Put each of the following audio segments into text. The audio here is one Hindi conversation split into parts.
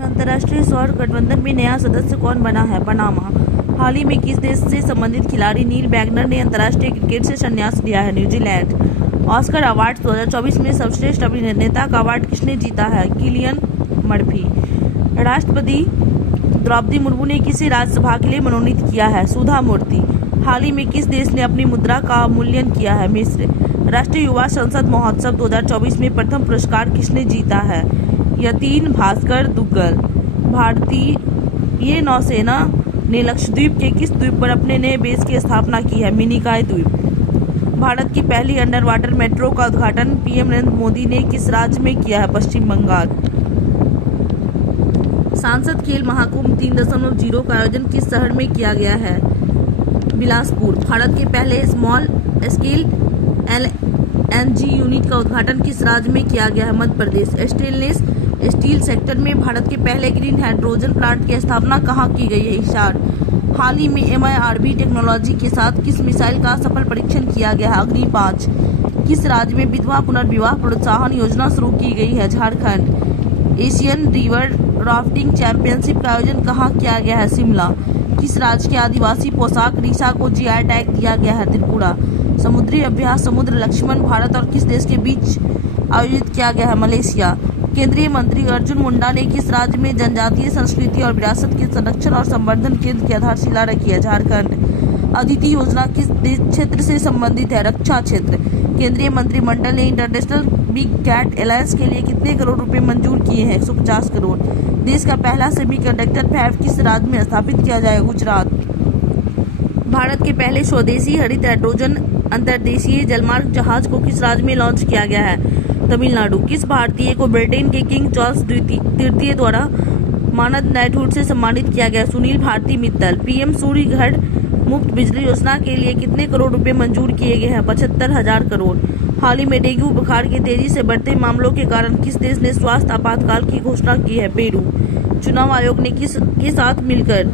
अंतर्राष्ट्रीय सौर गठबंधन में नया सदस्य कौन बना है? पनामा। हाल ही में किस देश से संबंधित खिलाड़ी नील वैगनर ने अंतर्राष्ट्रीय क्रिकेट से संन्यास लिया है? न्यूजीलैंड। ऑस्कर अवार्ड 2024 में सर्वश्रेष्ठ अभिनेता का अवार्ड किसने जीता है? Cillian Murphy. राष्ट्रपति द्रौपदी मुर्मू ने किसे राज्यसभा के लिए मनोनीत किया है? सुधा मूर्ति। हाल ही में किस देश ने अपनी मुद्रा का अवमूल्यन किया है? मिस्र। राष्ट्रीय युवा संसद महोत्सव 2024 में प्रथम पुरस्कार किसने जीता है? यतीन भास्कर दुग्गल। भारतीय नौसेना ने लक्षद्वीप के किस द्वीप पर अपने नए बेस की स्थापना की है? मिनिकॉय द्वीप। भारत की पहली अंडर वाटर मेट्रो का उद्घाटन पीएम नरेंद्र मोदी ने किस राज्य में किया है? पश्चिम बंगाल। सांसद खेल महाकुंभ 3.0 का आयोजन किस शहर में किया गया है? बिलासपुर। भारत के पहले स्मॉल स्केल एलएनजी यूनिट का उद्घाटन किस राज्य में किया गया है? Madhya Pradesh. Stainless steel sector में भारत के पहले ग्रीन हाइड्रोजन प्लांट की स्थापना कहाँ की गई है? हिसार। हाल ही में MIRV टेक्नोलॉजी के साथ किस मिसाइल का सफल परीक्षण किया गया है? अग्नि 5। किस राज्य में विधवा पुनर्विवाह प्रोत्साहन योजना शुरू की गई है? Jharkhand. Asian river rafting championship का आयोजन कहाँ किया गया है? शिमला। किस राज्य के आदिवासी पोशाक रीशा को GI टैग दिया गया है? त्रिपुरा। समुद्री अभ्यास समुद्र लक्ष्मण भारत और किस देश के बीच आयोजित किया गया है? मलेशिया। केंद्रीय मंत्री अर्जुन मुंडा ने किस राज्य में जनजातीय संस्कृति और विरासत के संरक्षण और संवर्धन केंद्र की आधारशिला रखी है? झारखंड। अदिति योजना किस क्षेत्र से संबंधित है? रक्षा क्षेत्र। केंद्रीय मंत्रिमंडल ने इंटरनेशनल बिग कैट अलायंस के लिए कितने करोड़ रुपए मंजूर किए हैं? 150 करोड़। देश का पहला सेमीकंडक्टर फैब किस राज्य में स्थापित किया जाएगा? गुजरात। भारत के पहले स्वदेशी हरित हाइड्रोजन अंतर्देशीय जलमार्ग जहाज को किस राज्य में लॉन्च किया गया है? तमिलनाडु। किस भारतीय को ब्रिटेन के किंग चार्ल्स तृतीय द्वारा मानद नाइटहुड से सम्मानित किया गया? सुनील भारती मित्तल। पीएम सूर्य घर मुफ्त बिजली योजना के लिए कितने करोड़ रुपए मंजूर किए गए हैं? 75,000 करोड़। हाल ही में डेंगू बुखार के तेजी से बढ़ते मामलों के कारण किस देश ने स्वास्थ्य आपातकाल की घोषणा की है? पेरू। चुनाव आयोग ने किसके साथ मिलकर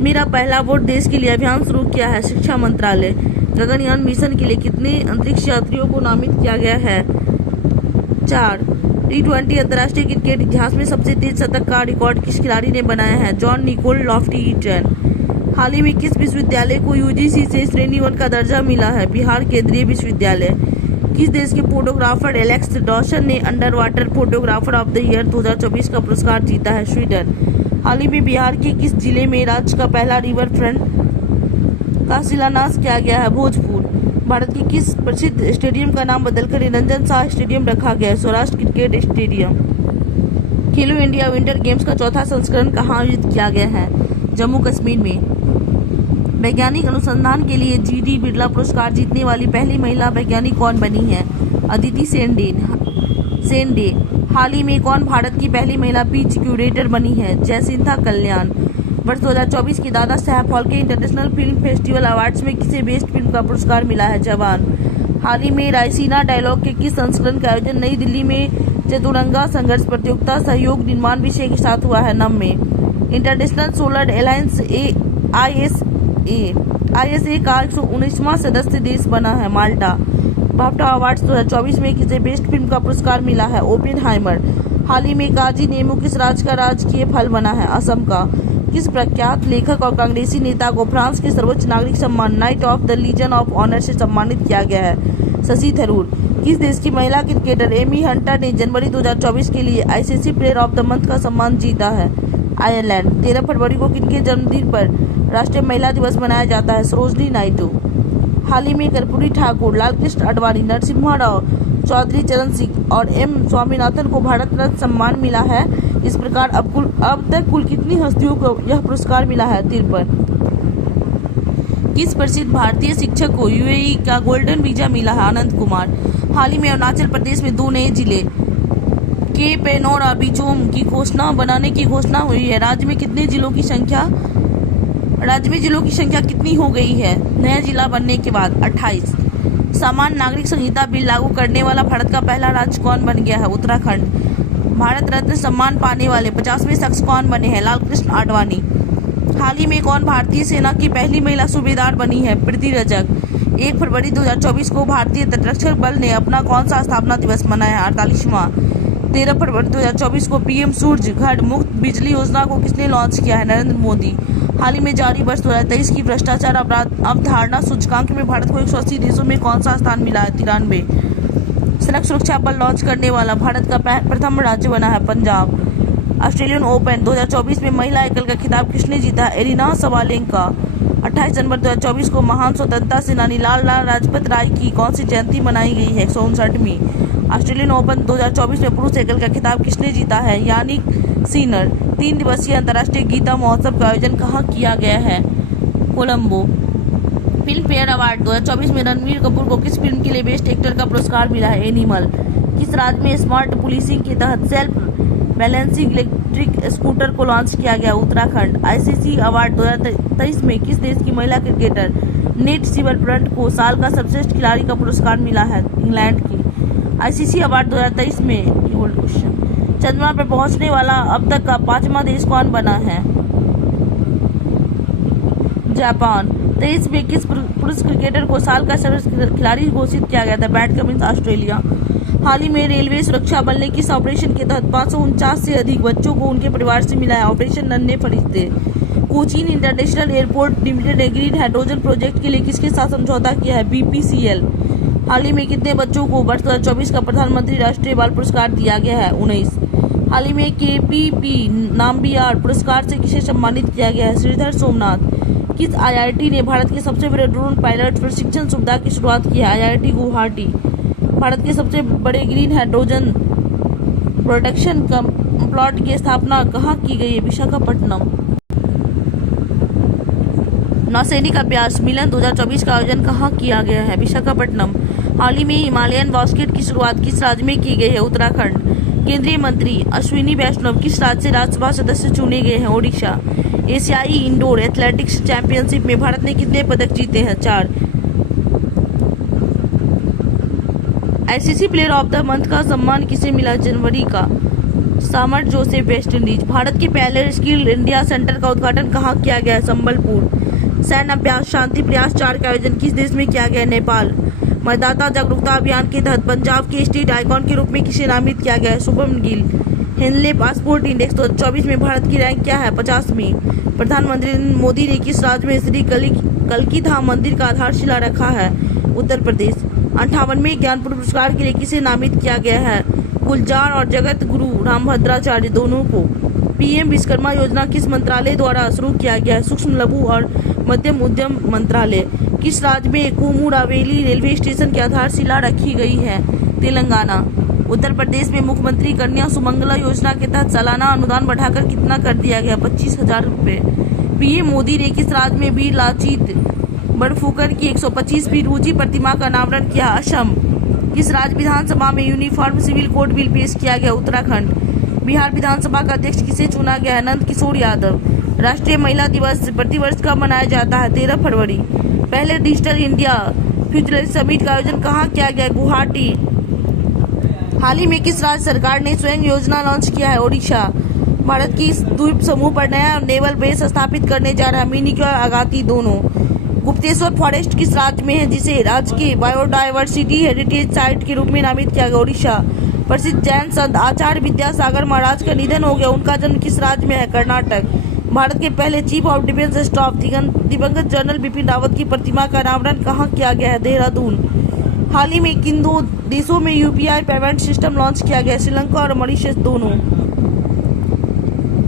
मेरा पहला वोट देश के लिए अभियान शुरू किया है? शिक्षा मंत्रालय। गगनयान मिशन के लिए कितने अंतरिक्ष यात्रियों को नामित किया गया है? 4। T20 अंतर्राष्ट्रीय क्रिकेट इतिहास में सबसे तेज शतक का रिकॉर्ड किस खिलाड़ी ने बनाया है? John Nicol Loftie Eaton. हाल ही में किस विश्वविद्यालय को UGC से श्रेणी 1 का दर्जा मिला है? बिहार केंद्रीय विश्वविद्यालय। किस देश के फोटोग्राफर एलेक्स डॉसन ने under water photographer of the year 2024 का पुरस्कार जीता है? स्वीडन। हाल ही में बिहार के किस जिले में राज्य का पहला रिवर फ्रंट का शिलान्यास किया गया है? भोजपुर। भारत के किस प्रसिद्ध स्टेडियम का नाम बदलकर निरंजन शाह स्टेडियम रखा गया है? Saurashtra cricket stadium. खेलो इंडिया विंटर गेम्स का चौथा संस्करण कहाँ आयोजित किया गया है? जम्मू कश्मीर में। वैज्ञानिक अनुसंधान के लिए GD बिरला पुरस्कार जीतने वाली पहली महिला वैज्ञानिक कौन बनी है? अदिति सेनडे। हाल ही में कौन भारत की पहली महिला पीच क्यूरेटर बनी है? जयसिंथा कल्याण। वर्ष 2024 के Dada Saheb Phalke international film festival awards में किसे बेस्ट फिल्म का पुरस्कार मिला है? जवान। हाल ही में रायसीना डायलॉग के किस संस्करण का आयोजन नई दिल्ली में चतुरंगा संघर्ष प्रतियोगिता सहयोग निर्माण विषय के साथ हुआ है? नम में। इंटरनेशनल सोलर अलायंस ISA का 119वां सदस्य देश बना है माल्टा। बाफ्टा अवार्ड्स 2024 में किसे बेस्ट फिल्म का पुरस्कार मिला है? ओपेनहाइमर। हाल ही में काजी नेमू किस राज्य का राजकीय फल बना है? असम का। किस प्रख्यात लेखक और कांग्रेसी नेता को फ्रांस के सर्वोच्च नागरिक सम्मान knight of the legion of honour से सम्मानित किया गया है? शशि थरूर। किस देश की महिला क्रिकेटर एमी हंटर ने जनवरी 2024 के लिए ICC player of the month का सम्मान जीता है? आयरलैंड। 13 फरवरी को किनके जन्मदिन पर राष्ट्रीय महिला दिवस मनाया जाता है? सरोजनी नायडू। हाल ही में कर्पूरी ठाकुर, लालकृष्ण आडवाणी, नरसिम्हा राव, चौधरी चरण सिंह और M स्वामीनाथन को भारत रत्न सम्मान मिला है। इस प्रकार अब तक कुल कितनी हस्तियों को यह पुरस्कार मिला है? 53। किस प्रसिद्ध भारतीय शिक्षक को UAE का गोल्डन वीजा मिला है? आनंद कुमार। हाल ही में अरुणाचल प्रदेश में 2 नए जिले के पेनोर और बिचोम की घोषणा बनाने की घोषणा हुई है। राज्य में जिलों की संख्या कितनी हो गई है नया जिला बनने के बाद? 28। सामान्य नागरिक संहिता बिल लागू करने वाला भारत का पहला राज्य कौन बन गया है? उत्तराखंड। भारत रत्न सम्मान पाने वाले 50वें शख्स कौन बने हैं? लालकृष्ण आडवाणी। हाल ही में कौन भारतीय सेना की पहली महिला सूबेदार बनी है? प्रीति रजक। 1 फरवरी 2024 को भारतीय तटरक्षक बल ने अपना कौन सा स्थापना दिवस मनाया है? 48वां। 13 फरवरी 2024 को पीएम सूर्य घर मुफ्त बिजली योजना को किसने लॉन्च किया है? नरेंद्र मोदी। हाल ही में जारी वर्ष 2023 की भ्रष्टाचार अपराध अवधारणा सूचकांक में भारत को 180 देशों में कौन सा स्थान मिला है? 93। सड़क सुरक्षा बल लॉन्च करने वाला भारत का प्रथम राज्य बना है पंजाब। ऑस्ट्रेलियन ओपन 2024 में महिला एकल का खिताब किसने जीता? Arena Sabalenka. 28 जनवरी 2024 को महान स्वतंत्रता सेनानी लाला लाजपत राय की कौन सी जयंती मनाई गई है? 159वीं। ऑस्ट्रेलियन ओपन 2024 में पुरुष एकल का खिताब किसने जीता है? Jannik Sinner. 3 दिवसीय अंतर्राष्ट्रीय गीता महोत्सव का आयोजन कहाँ किया गया है? कोलंबो। फिल्म फेयर अवार्ड 2024 में रणबीर कपूर को किस फिल्म के लिए बेस्ट एक्टर का पुरस्कार मिला है? एनिमल। किस राज्य में स्मार्ट पुलिसिंग के तहत सेल्फ बैलेंसिंग इलेक्ट्रिक स्कूटर को लॉन्च किया गया? उत्तराखंड। आईसीसी अवार्ड 2023 में किस देश की महिला क्रिकेटर नेट सिमरनप्रीत को साल का सर्वश्रेष्ठ खिलाड़ी का पुरस्कार मिला है? इंग्लैंड की। आईसीसी अवार्ड 2023 में चंद्रमा पर पहुंचने वाला अब तक का 5वां देश कौन बना है? जापान। 23 में किस पुरुष क्रिकेटर को साल का सर्वश्रेष्ठ खिलाड़ी घोषित किया गया था? Pat Cummins, Australia. हाल ही में रेलवे सुरक्षा बल ने किस ऑपरेशन के तहत 549 से अधिक बच्चों को उनके परिवार से मिला है? ऑपरेशन नन्हे फरिश्ते। कोचीन इंटरनेशनल एयरपोर्ट लिमिटेड ने ग्रीन हाइड्रोजन प्रोजेक्ट के लिए किसके साथ समझौता किया है? बीपीसीएल। हाल ही में कितने बच्चों को वर्ष 2024 का प्रधानमंत्री राष्ट्रीय बाल पुरस्कार दिया गया है? 19। हाल ही में केपीपी नाम्बियार पुरस्कार से किसे सम्मानित किया गया है? श्रीधर सोमनाथ। किस आईआईटी ने भारत के सबसे बड़े ड्रोन पायलट प्रशिक्षण सुविधा की शुरुआत की है? आईआईटी गुवाहाटी। भारत के सबसे बड़े ग्रीन हाइड्रोजन प्रोडक्शन प्लांट की स्थापना कहाँ की गई है? विशाखापट्टनम। नौसैनिक अभ्यास मिलन 2024 का आयोजन कहाँ किया गया है? विशाखापट्टनम। हाल ही में हिमालयन बास्केट की शुरुआत किस राज्य में की गई है? उत्तराखंड। केंद्रीय मंत्री अश्विनी वैष्णव किस राज्य से राज्यसभा सदस्य चुने गए हैं? ओडिशा। एशियाई इंडोर एथलेटिक्स चैंपियनशिप में भारत ने कितने पदक जीते हैं? 4। ICC player of the month का सम्मान किसे मिला? जनवरी का सामर जोसेफ, वेस्ट इंडीज। भारत के पहले स्किल इंडिया सेंटर का उद्घाटन कहाँ किया गया है? संबलपुर। सैन्य अभ्यास शांति प्रयास 4 का आयोजन किस देश में किया गया? नेपाल। मतदाता जागरूकता अभियान के तहत पंजाब के स्टेट आइकॉन के रूप में किसे नामित किया गया है? Shubman Gill. Henley passport index 2024 में भारत की रैंक क्या है? 50वीं। प्रधानमंत्री मोदी ने किस राज्य में श्री कल्की धाम मंदिर का आधारशिला रखा है? उत्तर प्रदेश। 58वें ज्ञानपीठ पुरस्कार के लिए किसे नामित किया गया है? गुलजार और जगत गुरु रामभद्राचार्य दोनों को। पीएम विश्वकर्मा योजना किस मंत्रालय द्वारा शुरू किया गया है? सूक्ष्म लघु और मध्यम उद्यम मंत्रालय। किस राज्य में कोमुरावेली रेलवे स्टेशन की आधारशिला रखी गई है? तेलंगाना। उत्तर प्रदेश में मुख्यमंत्री कन्या सुमंगला योजना के तहत सालाना अनुदान बढ़ाकर कितना कर दिया गया? 25,000 रुपए। पीएम मोदी ने किस राज्य में वीर लाचित बड़फुकर की 125वीं रूजी प्रतिमा का अनावरण किया? असम। किस राज्य विधानसभा में यूनिफॉर्म सिविल कोड बिल पेश किया गया? उत्तराखंड। बिहार विधानसभा का अध्यक्ष किसे चुना गया है? नंद किशोर यादव। राष्ट्रीय महिला दिवस प्रतिवर्ष कब मनाया जाता है? 13 फरवरी। पहले डिजिटल इंडिया फ्यूचर समिट का आयोजन कहाँ किया गया? गुवाहाटी। हाल ही में किस राज्य सरकार ने स्वयं योजना लॉन्च किया है? ओडिशा। भारत की द्वीप समूह पर नया नेवल बेस स्थापित करने जा रहा है मिनिक और आगाती दोनों। गुप्तेश्वर फॉरेस्ट किस राज्य में है जिसे राज्य के बायोडायवर्सिटी हेरिटेज साइट के रूप में नामित किया गया? ओडिशा। प्रसिद्ध जैन संत आचार्य विद्यासागर महाराज का निधन हो गया, उनका जन्म किस राज्य में है? कर्नाटक। भारत के पहले चीफ ऑफ डिफेंस स्टाफ दिवंगत जनरल बिपिन रावत की प्रतिमा का अनावरण कहाँ किया गया है? देहरादून। हाल ही में किन 2 देशों में यूपीआई पेमेंट सिस्टम लॉन्च किया गया? श्रीलंका और मॉरिशस दोनों।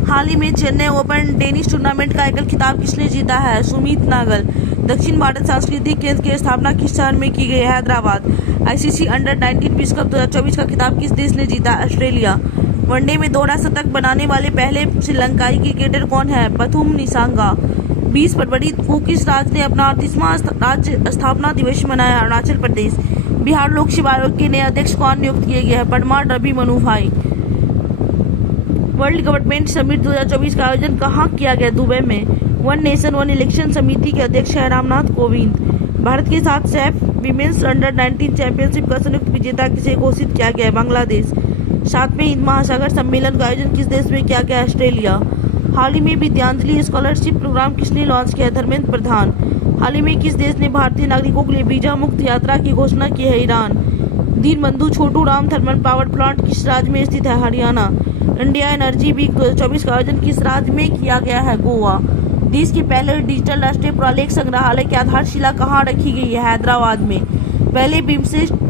हाल ही में चेन्नई ओपन टेनिस टूर्नामेंट का एकल खिताब किसने जीता है? सुमीत नागल। दक्षिण भारत सांस्कृतिक केंद्र की स्थापना किस शहर में की गई है? हैदराबाद। आईसीसी अंडर 19 विश्व कप 2024 का खिताब किस देश ने जीता? ऑस्ट्रेलिया। वनडे में दोहरा शतक बनाने वाले पहले श्रीलंकाई क्रिकेटर कौन है? पथुम निसांगा। 20 फरवरी को किस राज्य ने अपना 38वां राज्य स्थापना दिवस मनाया? अरुणाचल प्रदेश। बिहार लोक सेवा आयोग के नए अध्यक्ष कौन नियुक्त किए गए हैं? Parmar Ravi Manobhai. World government summit 2024 का आयोजन कहाँ किया गया? दुबई में। वन नेशन वन इलेक्शन समिति के अध्यक्ष है रामनाथ कोविंद। भारत के साथ सैफ विमेंस अंडर 19 चैंपियनशिप का संयुक्त विजेता किसे घोषित किया गया है? बांग्लादेश। 7वें हिंद महासागर सम्मेलन का आयोजन किस देश में किया गया? ऑस्ट्रेलिया। हाल ही में विद्यांजलि स्कॉलरशिप प्रोग्राम किसने लॉन्च किया? धर्मेंद्र प्रधान। हाल ही में किस देश ने भारतीय नागरिकों के लिए वीजा मुक्त यात्रा की घोषणा की है? Iran. Deenbandhu Chhotu Ram thermal power plant किस राज्य में स्थित है? हरियाणा। इंडिया एनर्जी वीक 2024 का आयोजन किस राज्य में किया गया है? गोवा। देश के पहले डिजिटल राष्ट्रीय पुरालेख संग्रहालय की आधारशिला कहाँ रखी गई है? हैदराबाद में। पहले बिम्स्टेक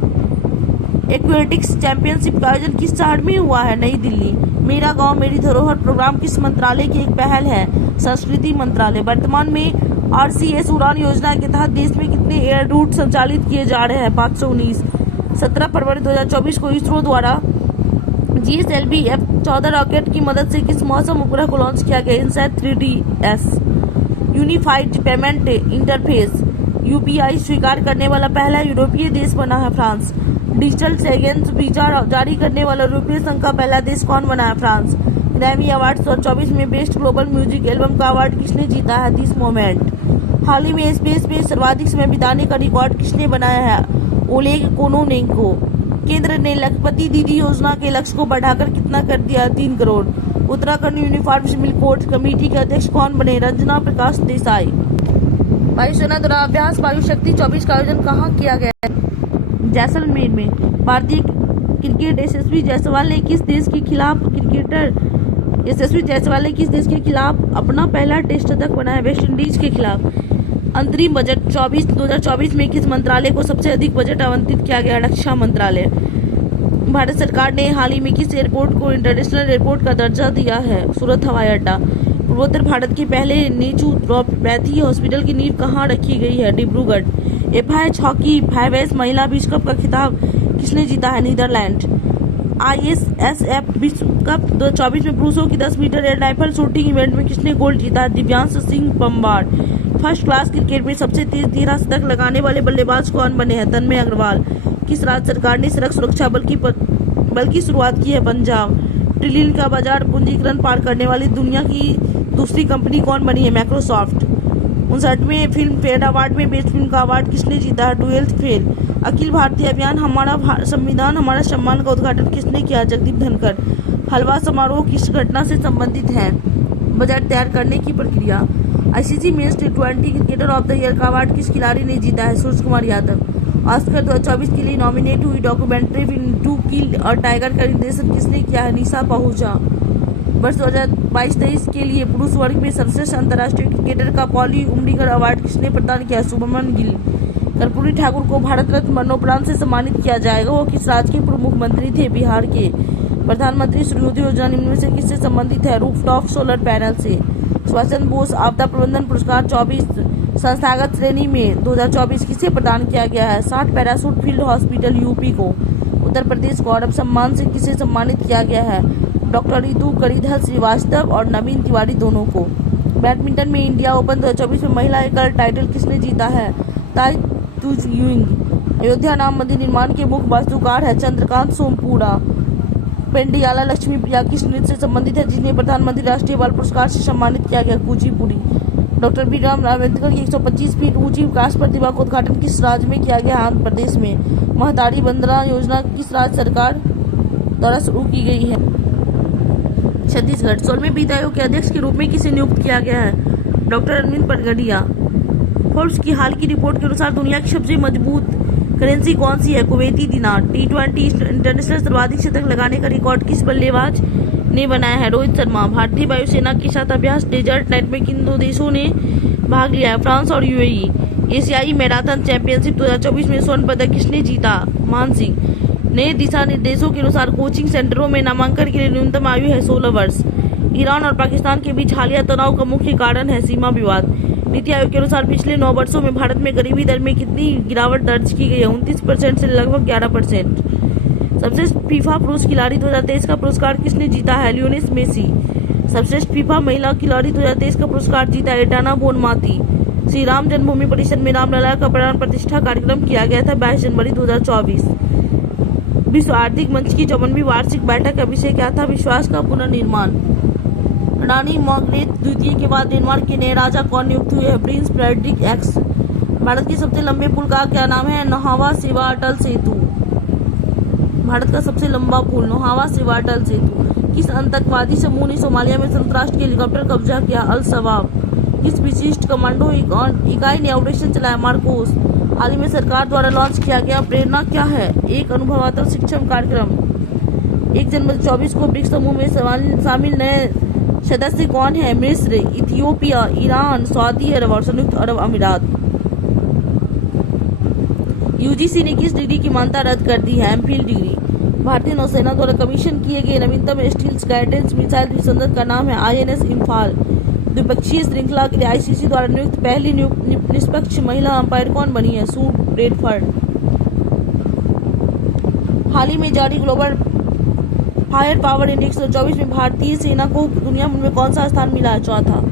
एक्वेटिक्स चैंपियनशिप का आयोजन किस शहर में हुआ है? नई दिल्ली। मेरा गांव मेरी धरोहर प्रोग्राम किस मंत्रालय की एक पहल है? संस्कृति मंत्रालय। वर्तमान में RCS उड़ान योजना के तहत देश में कितने एयर रूट संचालित किए जा रहे हैं? 519। 17 फरवरी 2024 को इसरो द्वारा GSLV F-14 रॉकेट की मदद से किस मौसम उपग्रह को लॉन्च किया गया? INSAT 3DS। Unified payment interface UPI स्वीकार करने वाला पहला यूरोपीय देश बना है फ्रांस। डिजिटल सेगेंस वीजा जारी करने वाला यूरोपीय संघ का पहला देश कौन बना है? फ्रांस। ग्रैमी अवार्ड 2024 में बेस्ट ग्लोबल म्यूजिक एल्बम का अवार्ड किसने जीता है? This moment. हाल ही में स्पेस में सर्वाधिक समय बिताने का रिकॉर्ड किसने बनाया है? Oleg Kononenko. केंद्र ने लखपति दीदी योजना के लक्ष्य को बढ़ाकर कितना कर दिया? 3 crore. Uttarakhand uniform civil code committee के अध्यक्ष कौन बने? रंजना प्रकाश देसाई। वायुसेना द्वारा अभ्यास वायु शक्ति 24 का आयोजन कहाँ किया गया है? जैसलमेर में। भारतीय क्रिकेट यशस्वी जायसवाल ने किस देश के खिलाफ अपना पहला टेस्ट शतक बनाया? वेस्ट इंडीज के खिलाफ। अंतरिम बजट 2024 में किस मंत्रालय को सबसे अधिक बजट आवंटित किया गया? रक्षा मंत्रालय। भारत सरकार ने हाल ही में किस एयरपोर्ट को इंटरनेशनल एयरपोर्ट का दर्जा दिया है? सूरत हवाई अड्डा। पूर्वोत्तर भारत के पहले नेचुरोपैथी हॉस्पिटल की नींव कहाँ रखी गई है? डिब्रूगढ़। FIH हॉकी 5 महिला विश्व कप का खिताब किसने जीता है? नीदरलैंड। ISSF विश्व कप 2024 में पुरुषों की 10 metre air rifle shooting event में किसने गोल्ड जीता? Divyansh Singh Panwar. First class cricket में सबसे तेज 13 शतक लगाने वाले बल्लेबाज कौन बने हैं? तन्मय अग्रवाल। किस राज्य सरकार ने सड़क सुरक्षा बल की शुरुआत की है? पंजाब। ट्रिलियन का बाजार पूंजीकरण पार करने वाली दुनिया की दूसरी कंपनी कौन बनी है? माइक्रोसॉफ्ट। 59वें फिल्म फेयर अवार्ड में बेस्ट फिल्म का अवार्ड किसने जीता है? 12th fail. अखिल भारतीय अभियान हमारा संविधान हमारा सम्मान का उद्घाटन किसने किया? जगदीप धनखड़। हलवा समारोह किस घटना से संबंधित है? बजट तैयार करने की प्रक्रिया। ICC men's T20 cricketer of the year का अवार्ड किस खिलाड़ी ने जीता है? सूरज कुमार यादव। ऑस्कर 2024 के लिए नॉमिनेट हुई डॉक्यूमेंट्री फिल्म टू किल और टाइगर का निर्देशन किसने किया है? निशा पहुजा। वर्ष 2022-23 के लिए पुरुष वर्ग में सर्वश्रेष्ठ अंतर्राष्ट्रीय क्रिकेटर का पॉली उमरीगर अवार्ड किसने प्रदान किया? शुभमन गिल। कर्पूरी ठाकुर को भारत रत्न मरणोपरांत से सम्मानित किया जाएगा। वो किस राज्य के पूर्व मुख्यमंत्री थे? बिहार के। प्रधानमंत्री सूर्योदय योजना निम्न में से किससे संबंधित है? रूफटॉप सोलर पैनल से। सुभाष चंद्र बोस आपदा प्रबंधन पुरस्कार 24 संस्थागत श्रेणी में 2024 किसे प्रदान किया गया है? 60 पैराशूट फील्ड हॉस्पिटल UP को। उत्तर प्रदेश गौरव सम्मान से किसे सम्मानित किया गया है? डॉक्टर रितु करिधर श्रीवास्तव और नवीन तिवारी दोनों को। बैडमिंटन में इंडिया ओपन 2024 में महिला एकल टाइटल किसने जीता है? ताई तुज युइंग। अयोध्या राम मंदिर निर्माण के मुख्य वास्तुकार है चंद्रकांत सोमपुरा। पेंडियाला लक्ष्मी प्रिया किस नृत्य से संबंधित है जिन्हें प्रधानमंत्री राष्ट्रीय बाल पुरस्कार से सम्मानित किया गया? कुचिपुड़ी। डॉक्टर BR अम्बेडकर की 125 फीट ऊंची विकास प्रतिमा का उद्घाटन किस राज्य में किया गया? आंध्र प्रदेश में। महतारी बंदना योजना किस राज्य सरकार द्वारा शुरू की गई है? छत्तीसगढ़। 16वें वित्त आयोग के अध्यक्ष के रूप में किसे नियुक्त किया गया है? डॉक्टर अरविंद पटगड़िया। फोर्ब्स की हाल की रिपोर्ट के अनुसार दुनिया की सबसे मजबूत करेंसी कौन सी है? कुवैती दिनार। T20 इंटरनेशनल सर्वाधिक शतक लगाने का रिकॉर्ड किस बल्लेबाज ने बनाया है? रोहित शर्मा। भारतीय वायुसेना के साथ अभ्यास डेजर्ट नाइट में किन 2 देशों ने भाग लिया है? फ्रांस और UAE। एशियाई मैराथन चैंपियनशिप 2024 में स्वर्ण पदक किसने जीता? मान सिंह। नए दिशा निर्देशों के अनुसार कोचिंग सेंटरों में नामांकन के लिए न्यूनतम आयु है 16 वर्ष। ईरान और पाकिस्तान के बीच हालिया तनाव का मुख्य कारण है सीमा विवाद। नीति आयोग के अनुसार पिछले 9 वर्षों में भारत में गरीबी दर में कितनी गिरावट दर्ज की गई है? 29% से लगभग 11%। सर्वश्रेष्ठ फीफा पुरुष खिलाड़ी 2023 का पुरस्कार किसने जीता है? Lionel Messi. सर्वश्रेष्ठ फीफा महिला खिलाड़ी 2023 का पुरस्कार जीता एटाना बोनमाती। श्री राम जन्मभूमि परिषद में रामलला का प्राण प्रतिष्ठा कार्यक्रम किया गया था 22 जनवरी 2024। विश्व आर्थिक मंच की 54वीं वार्षिक बैठक का विषय क्या था? विश्वास का पुनर्निर्माण। रानी मार्गरेट द्वितीय के बाद डेनमार्क के नए राजा कौन नियुक्त हुए हैं? Prince Frederick x. भारत के सबसे लंबे पुल का क्या नाम है? नौहावा सेवा अटल सेतु। भारत का सबसे लंबा पुल नौहावा सेवा अटल सेतु। किस आतंकवादी समूह ने सोमालिया में संयुक्त राष्ट्र के हेलीकॉप्टर कब्जा किया? अल शबाब। किस विशिष्ट कमांडो इकाई ने ऑपरेशन चलाया? मार्कोस। हाल ही में सरकार द्वारा लॉन्च किया गया प्रेरणा क्या है? एक अनुभवात्मक शिक्षण कार्यक्रम। 1 जनवरी 24 को ब्रिक्स समूह में शामिल नए सदस्य कौन है? मिस्र, इथियोपिया, ईरान, सऊदी अरब और संयुक्त अरब अमीरात। यूजीसी ने किस डिग्री की मान्यता रद्द कर दी है? MPhil degree. भारतीय नौसेना द्वारा कमीशन किए गए नवीनतम स्टील्थ गाइडेंस मिसाइल संसद का नाम है आईएनएस इम्फाल। द्विपक्षीय श्रृंखला के लिए आईसीसी द्वारा नियुक्त पहली निष्पक्ष महिला अंपायर कौन बनी है? सू ब्रेडफर्ड। हाल ही में जारी ग्लोबल फायर पावर इंडेक्स 2024 में भारतीय सेना को दुनिया में कौन सा स्थान मिला है? चौथा।